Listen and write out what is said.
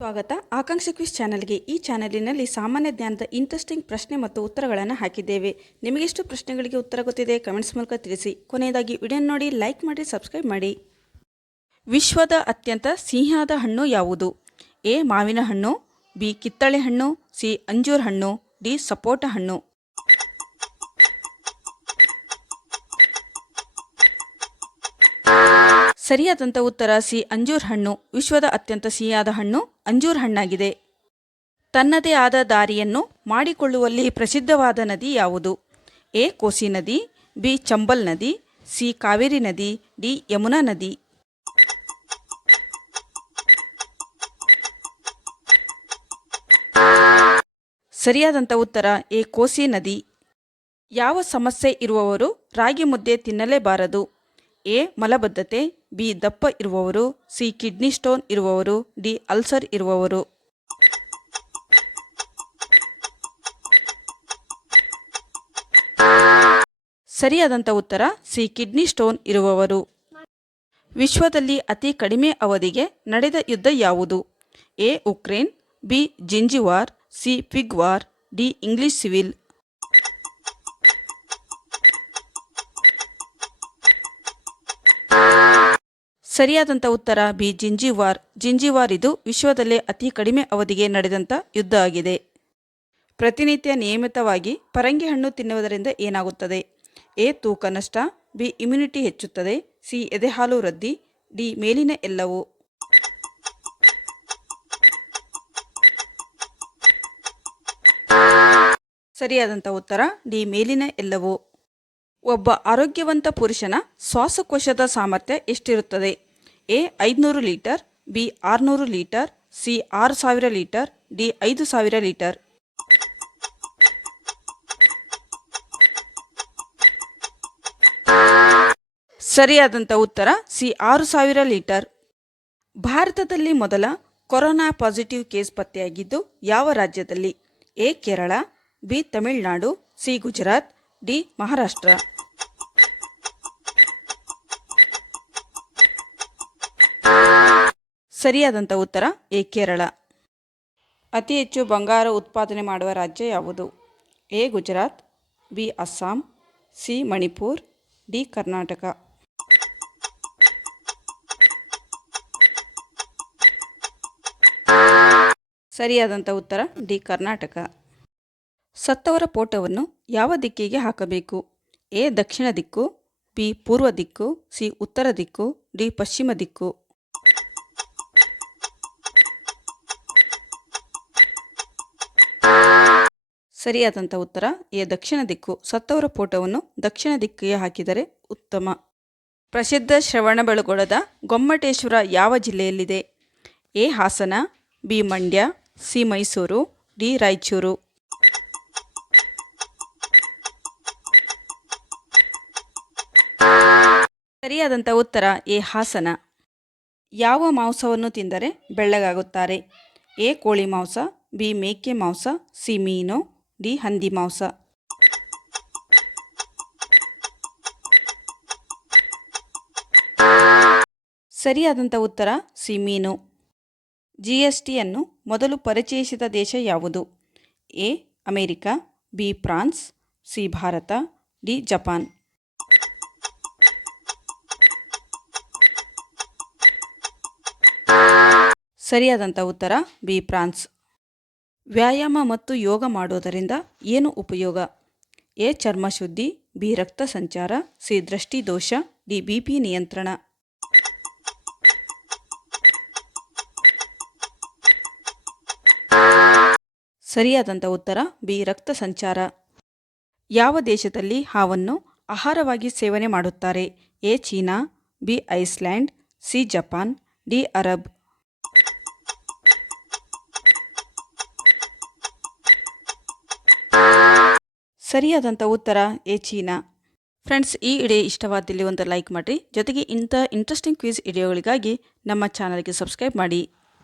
ಸ್ವಾಗತ ಆಕಾಂಕ್ಷಿ ಕ್ವಿಜ್ ಚಾನೆಲ್ಗೆ. ಈ ಚಾನೆಲಿನಲ್ಲಿ ಸಾಮಾನ್ಯ ಜ್ಞಾನದ ಇಂಟ್ರೆಸ್ಟಿಂಗ್ ಪ್ರಶ್ನೆ ಮತ್ತು ಉತ್ತರಗಳನ್ನು ಹಾಕಿದ್ದೇವೆ. ನಿಮಗೆಷ್ಟು ಪ್ರಶ್ನೆಗಳಿಗೆ ಉತ್ತರ ಗೊತ್ತಿದೆ ಕಮೆಂಟ್ಸ್ ಮೂಲಕ ತಿಳಿಸಿ. ಕೊನೆಯದಾಗಿ ವಿಡಿಯೋ ನೋಡಿ, ಲೈಕ್ ಮಾಡಿ, ಸಬ್ಸ್ಕ್ರೈಬ್ ಮಾಡಿ. ವಿಶ್ವದ ಅತ್ಯಂತ ಸಿಹಿಯಾದ ಹಣ್ಣು ಯಾವುದು? ಎ ಮಾವಿನ ಹಣ್ಣು, ಬಿ ಕಿತ್ತಳೆ ಹಣ್ಣು, ಸಿ ಅಂಜೂರ ಹಣ್ಣು, ಡಿ ಸಪೋಟ ಹಣ್ಣು. ಸರಿಯಾದಂಥ ಉತ್ತರ ಸಿ ಅಂಜೂರ ಹಣ್ಣು. ವಿಶ್ವದ ಅತ್ಯಂತ ಸಿಹಿಯಾದ ಹಣ್ಣು ಅಂಜೂರ ಹಣ್ಣಾಗಿದೆ. ತನ್ನದೇ ಆದ ದಾರಿಯನ್ನು ಮಾಡಿಕೊಳ್ಳುವಲ್ಲಿ ಪ್ರಸಿದ್ಧವಾದ ನದಿ ಯಾವುದು? ಎ ಕೋಸಿ ನದಿ, ಬಿ ಚಂಬಲ್ ನದಿ, ಸಿ ಕಾವೇರಿ ನದಿ, ಡಿ ಯಮುನಾ ನದಿ. ಸರಿಯಾದಂಥ ಉತ್ತರ ಎ ಕೋಸಿ ನದಿ. ಯಾವ ಸಮಸ್ಯೆ ಇರುವವರು ರಾಗಿ ಮುದ್ದೆ ತಿನ್ನಲೇಬಾರದು? ಎ ಮಲಬದ್ಧತೆ, ಬಿ ದಪ್ಪ ಇರುವವರು, ಸಿ ಕಿಡ್ನಿ ಸ್ಟೋನ್ ಇರುವವರು, ಡಿ ಅಲ್ಸರ್ ಇರುವವರು. ಸರಿಯಾದಂಥ ಉತ್ತರ ಸಿ ಕಿಡ್ನಿ ಸ್ಟೋನ್ ಇರುವವರು. ವಿಶ್ವದಲ್ಲಿ ಅತಿ ಕಡಿಮೆ ಅವಧಿಗೆ ನಡೆದ ಯುದ್ಧ ಯಾವುದು? A Ukraine, B Zanzibar, C pig war, D English civil. ಸರಿಯಾದಂಥ ಉತ್ತರ ಬಿ ಜಿಂಜಿವಾರ್. ಜಿಂಜಿವಾರ್ ಇದು ವಿಶ್ವದಲ್ಲೇ ಅತಿ ಕಡಿಮೆ ಅವಧಿಗೆ ನಡೆದಂಥ ಯುದ್ಧ ಆಗಿದೆ. ಪ್ರತಿನಿತ್ಯ ನಿಯಮಿತವಾಗಿ ಪರಂಗಿ ಹಣ್ಣು ತಿನ್ನುವುದರಿಂದ ಏನಾಗುತ್ತದೆ? ಎ ತೂಕ ನಷ್ಟ, ಬಿ ಇಮ್ಯುನಿಟಿ ಹೆಚ್ಚುತ್ತದೆ, ಸಿ ಎದೆಹಾಲು ವೃದ್ಧಿ, ಡಿ ಮೇಲಿನ ಎಲ್ಲವೂ. ಸರಿಯಾದಂಥ ಉತ್ತರ ಡಿ ಮೇಲಿನ ಎಲ್ಲವೂ. ಒಬ್ಬ ಆರೋಗ್ಯವಂತ ಪುರುಷನ ಶ್ವಾಸಕೋಶದ ಸಾಮರ್ಥ್ಯ ಎಷ್ಟಿರುತ್ತದೆ? A 500 litre, B 600 litre, C 6000 litre, D 5000 litre. ಸರಿಯಾದಂಥ ಉತ್ತರ ಸಿ 6000 ಲೀಟರ್. ಭಾರತದಲ್ಲಿ ಮೊದಲ ಕೊರೋನಾ ಪಾಸಿಟಿವ್ ಕೇಸ್ ಪತ್ತೆಯಾಗಿದ್ದು ಯಾವ ರಾಜ್ಯದಲ್ಲಿ? A Kerala, B Tamil Nadu, C Gujarat, D Maharashtra. ಸರಿಯಾದಂಥ ಉತ್ತರ ಎ ಕೇರಳ. ಅತಿ ಹೆಚ್ಚು ಬಂಗಾರ ಉತ್ಪಾದನೆ ಮಾಡುವ ರಾಜ್ಯ ಯಾವುದು? A Gujarat, B Assam, C Manipur, D Karnataka. ಸರಿಯಾದಂಥ ಉತ್ತರ ಡಿ ಕರ್ನಾಟಕ. ಸತ್ತವರ ಫೋಟೋವನ್ನು ಯಾವ ದಿಕ್ಕಿಗೆ ಹಾಕಬೇಕು? ಎ ದಕ್ಷಿಣ ದಿಕ್ಕು, ಬಿ ಪೂರ್ವ ದಿಕ್ಕು, ಸಿ ಉತ್ತರ ದಿಕ್ಕು, ಡಿ ಪಶ್ಚಿಮ ದಿಕ್ಕು. ಸರಿಯಾದಂಥ ಉತ್ತರ ಎ ದಕ್ಷಿಣ ದಿಕ್ಕು. ಸತ್ತವರ ಫೋಟೋವನ್ನು ದಕ್ಷಿಣ ದಿಕ್ಕಿಗೆ ಹಾಕಿದರೆ ಉತ್ತಮ. ಪ್ರಸಿದ್ಧ ಶ್ರವಣಬೆಳಗೊಳದ ಗೊಮ್ಮಟೇಶ್ವರ ಯಾವ ಜಿಲ್ಲೆಯಲ್ಲಿದೆ? A Hassan, B Mandya, C Mysuru, D Raichur. ಸರಿಯಾದಂಥ ಉತ್ತರ ಎ ಹಾಸನ. ಯಾವ ಮಾಂಸವನ್ನು ತಿಂದರೆ ಬೆಳ್ಳಗಾಗುತ್ತಾರೆ? ಎ ಕೋಳಿ ಮಾಂಸ, ಬಿ ಮೇಕೆ ಮಾಂಸ, ಸಿ ಮೀನು, ಡಿ ಹಂದಿ ಮಾಂಸ. ಸರಿಯಾದಂಥ ಉತ್ತರ ಸಿ ಮೀನು. GSTಯನ್ನು ಮೊದಲು ಪರಿಚಯಿಸಿದ ದೇಶ ಯಾವುದು? A America, B France, C Bharat, D Japan. ಸರಿಯಾದಂಥ ಉತ್ತರ ಬಿ ಫ್ರಾನ್ಸ್. ವ್ಯಾಯಾಮ ಮತ್ತು ಯೋಗ ಮಾಡೋದರಿಂದ ಏನು ಉಪಯೋಗ? ಎ ಚರ್ಮ ಶುದ್ಧಿ, ಬಿ ರಕ್ತ ಸಂಚಾರ, ಸಿ ದೃಷ್ಟಿ ದೋಷ, ಡಿ BP ನಿಯಂತ್ರಣ. ಸರಿಯಾದಂಥ ಉತ್ತರ ಬಿ ರಕ್ತ ಸಂಚಾರ. ಯಾವ ದೇಶದಲ್ಲಿ ಹಾವನ್ನು ಆಹಾರವಾಗಿ ಸೇವನೆ ಮಾಡುತ್ತಾರೆ? A China, B Iceland, C Japan, D Arab. ಸರಿಯಾದಂಥ ಉತ್ತರ ಎ ಚೀನಾ. ಫ್ರೆಂಡ್ಸ್, ಈ ವಿಡಿಯೋ ಇಷ್ಟವಾದಲ್ಲಿ ಒಂದು ಲೈಕ್ ಮಾಡಿರಿ. ಜೊತೆಗೆ ಇಂಥ ಇಂಟ್ರೆಸ್ಟಿಂಗ್ ಕ್ವಿಜ್ ವಿಡಿಯೋಗಳಿಗಾಗಿ ನಮ್ಮ ಚಾನಲ್ಗೆ ಸಬ್ಸ್ಕ್ರೈಬ್ ಮಾಡಿ.